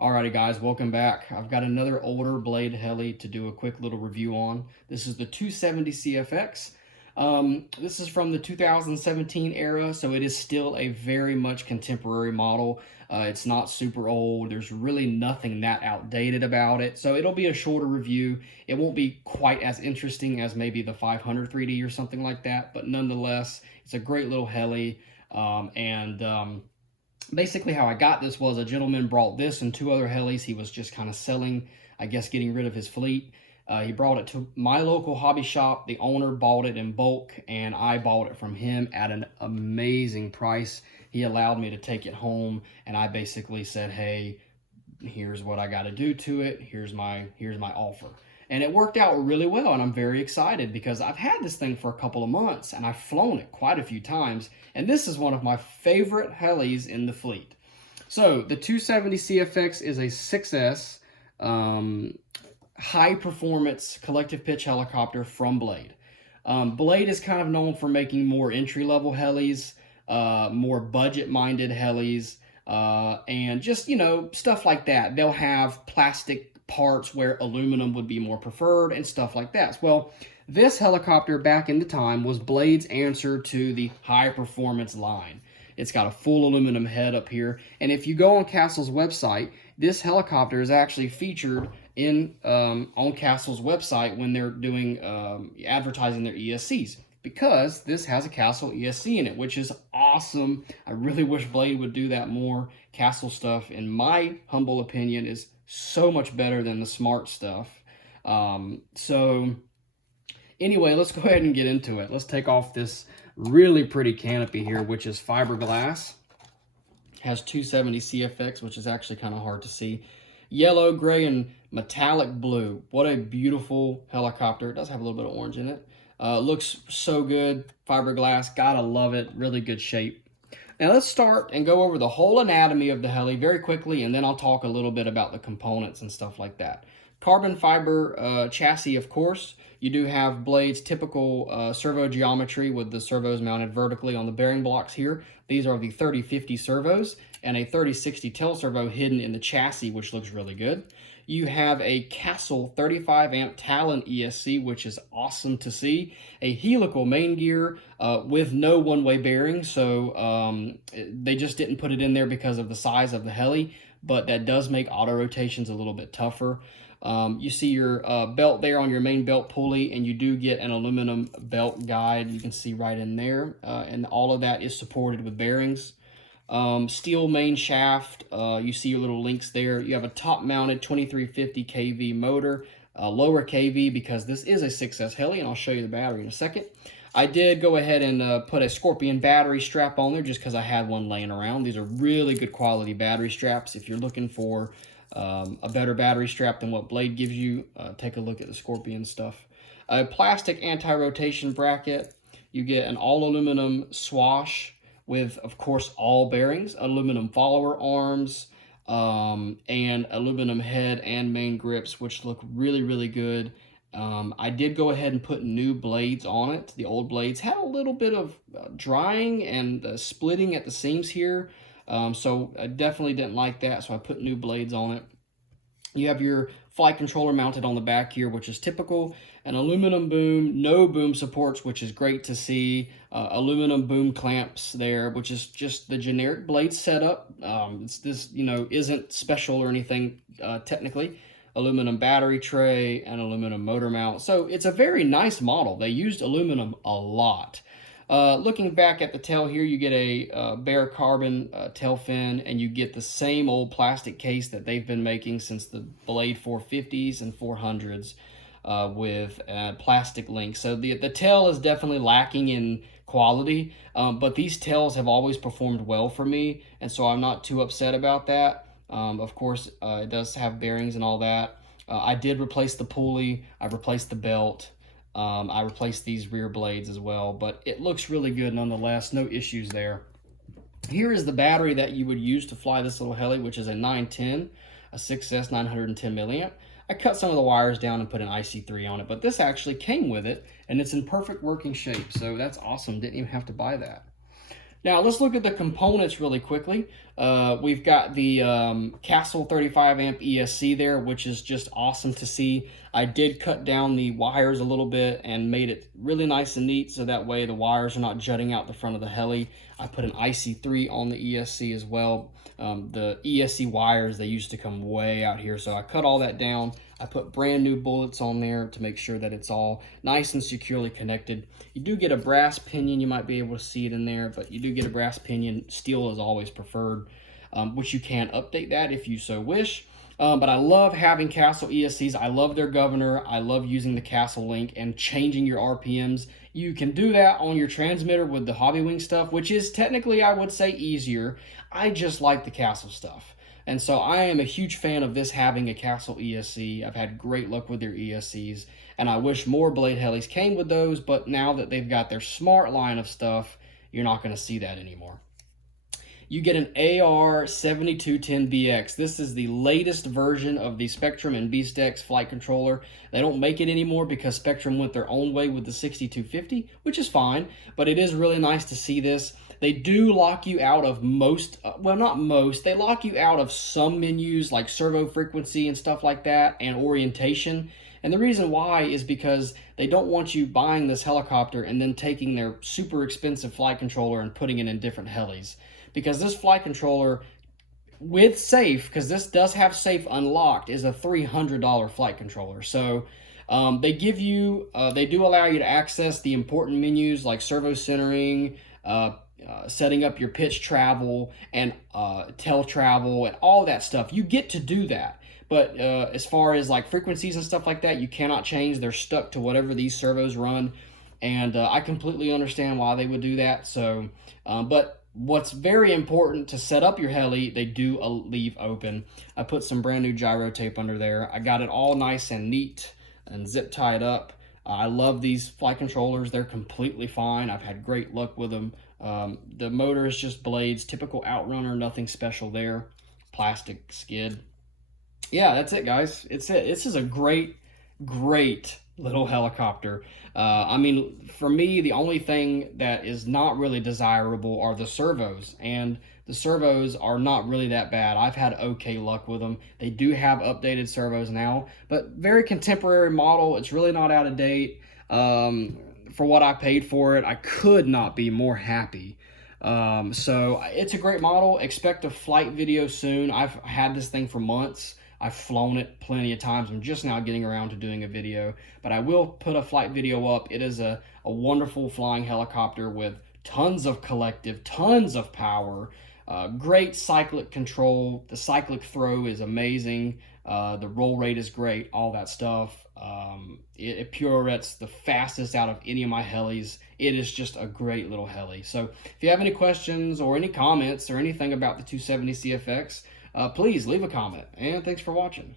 Alrighty guys, welcome back. I've got another older blade heli to do a quick little review on. This is the 270 CFX. This is from the 2017 era, so it is still a very much contemporary model. It's not super old. There's really nothing that outdated about it. So it'll be a shorter review. It won't be quite as interesting as maybe the 500 3D or something like that, but nonetheless, it's a great little heli. Basically how I got this was a gentleman brought this and two other helis. He was just kind of selling, I guess, getting rid of his fleet. He brought it to my local hobby shop. The owner bought it in bulk, and I bought it from him at an amazing price. He allowed me to take it home, and I basically said, hey, here's what I got to do to it. Here's my offer. And it worked out really well, and I'm very excited because I've had this thing for a couple of months and I've flown it quite a few times, and this is one of my favorite helis in the fleet. So the 270 CFX is a 6S high performance collective pitch helicopter from Blade. Blade is kind of known for making more entry level helis, more budget minded helis, and just, stuff like that. They'll have plastic parts where aluminum would be more preferred and stuff like that. Well, this helicopter back in the time was Blade's answer to the high performance line. It's got a full aluminum head up here, and if you go on Castle's website, this helicopter is actually featured in on Castle's website when they're doing advertising their ESCs, because this has a Castle ESC in it, which is awesome. I really wish Blade would do that more. Castle stuff, in my humble opinion, is so much better than the smart stuff. So anyway, let's go ahead and get into it. Let's take off this really pretty canopy here, which is fiberglass. Has 270 CFX, which is actually kind of hard to see. Yellow, gray, and metallic blue. What a beautiful helicopter. It does have a little bit of orange in it. Looks so good. Fiberglass, gotta love it. Really good shape. Now let's start and go over the whole anatomy of the heli very quickly, and then I'll talk a little bit about the components and stuff like that. Carbon fiber chassis, of course. You do have Blade's typical servo geometry with the servos mounted vertically on the bearing blocks here. These are the 3050 servos and a 3060 tail servo hidden in the chassis, which looks really good. You have a Castle 35 amp Talon ESC, which is awesome to see. A helical main gear with no one-way bearing, so they just didn't put it in there because of the size of the heli, but that does make auto rotations a little bit tougher. You see your belt there on your main belt pulley, and you do get an aluminum belt guide. You can see right in there, and all of that is supported with bearings. Steel main shaft, you see your little links there. You have a top-mounted 2350 kV motor, lower kV because this is a 6S heli, and I'll show you the battery in a second. I did go ahead and put a Scorpion battery strap on there just because I had one laying around. These are really good quality battery straps. If you're looking for a better battery strap than what Blade gives you, take a look at the Scorpion stuff. A plastic anti-rotation bracket. You get an all-aluminum swash with, of course, all bearings, aluminum follower arms, and aluminum head and main grips, which look really, really good. I did go ahead and put new blades on it. The old blades had a little bit of drying and splitting at the seams here, so I definitely didn't like that, so I put new blades on it. You have your flight controller mounted on the back here, which is typical. An aluminum boom, no boom supports, which is great to see. Aluminum boom clamps there, which is just the generic Blade setup. This isn't special or anything technically. Aluminum battery tray and aluminum motor mount. So it's a very nice model. They used aluminum a lot. Looking back at the tail here, you get a bare carbon tail fin, and you get the same old plastic case that they've been making since the Blade 450s and 400s with plastic links. So the tail is definitely lacking in quality, but these tails have always performed well for me, and so I'm not too upset about that. Of course, it does have bearings and all that. I did replace the pulley. I replaced the belt. I replaced these rear blades as well, but it looks really good nonetheless. No issues there. Here is the battery that you would use to fly this little heli, which is a 910, a 6S 910 milliamp. I cut some of the wires down and put an IC3 on it, but this actually came with it, and it's in perfect working shape, so that's awesome. Didn't even have to buy that. Now let's look at the components really quickly. We've got the Castle 35 amp ESC there, which is just awesome to see. I did cut down the wires a little bit and made it really nice and neat, so that way the wires are not jutting out the front of the Heli. I put an IC3 on the ESC as well. The ESC wires, they used to come way out here, so I cut all that down. I put brand new bullets on there to make sure that it's all nice and securely connected. You do get a brass pinion, you might be able to see it in there, but you do get a brass pinion. Steel is always preferred, which you can update that if you so wish. But I love having Castle ESCs. I love their governor. I love using the Castle link and changing your RPMs. You can do that on your transmitter with the Hobbywing stuff, which is technically, I would say, easier. I just like the Castle stuff. And so I am a huge fan of this having a Castle ESC. I've had great luck with their ESCs, and I wish more Blade Helis came with those, but now that they've got their smart line of stuff, you're not going to see that anymore. You get an AR7210BX. This is the latest version of the Spectrum and BeastX flight controller. They don't make it anymore because Spectrum went their own way with the 6250, which is fine, but it is really nice to see this. They do lock you out of most, well, not most, they lock you out of some menus like servo frequency and stuff like that, and orientation. And the reason why is because they don't want you buying this helicopter and then taking their super expensive flight controller and putting it in different helis. Because this flight controller with safe, because this does have safe unlocked, is a $300 flight controller. So they give you, they do allow you to access the important menus like servo centering, setting up your pitch travel and tail travel and all that stuff. You get to do that. But as far as like frequencies and stuff like that, you cannot change. They're stuck to whatever these servos run. And I completely understand why they would do that. So, but what's very important to set up your heli, they do leave open. I put some brand new gyro tape under there. I got it all nice and neat and zip tied up. I love these flight controllers. They're completely fine. I've had great luck with them. The motor is just blades, typical Outrunner, nothing special there. Plastic skid. Yeah, that's it, guys. It's it. This is a great little helicopter. I mean, for me, the only thing that is not really desirable are the servos, and the servos are not really that bad. I've had okay luck with them. They do have updated servos now, but very contemporary model. It's really not out of date. For what I paid for it, I could not be more happy. So it's a great model. Expect a flight video soon. I've had this thing for months. I've flown it plenty of times. I'm just now getting around to doing a video, but I will put a flight video up. It is a wonderful flying helicopter with tons of collective, tons of power, great cyclic control. The cyclic throw is amazing. The roll rate is great, all that stuff. It pirouettes the fastest out of any of my helis. It is just a great little heli. So if you have any questions or any comments or anything about the 270 CFX, please leave a comment, and thanks for watching.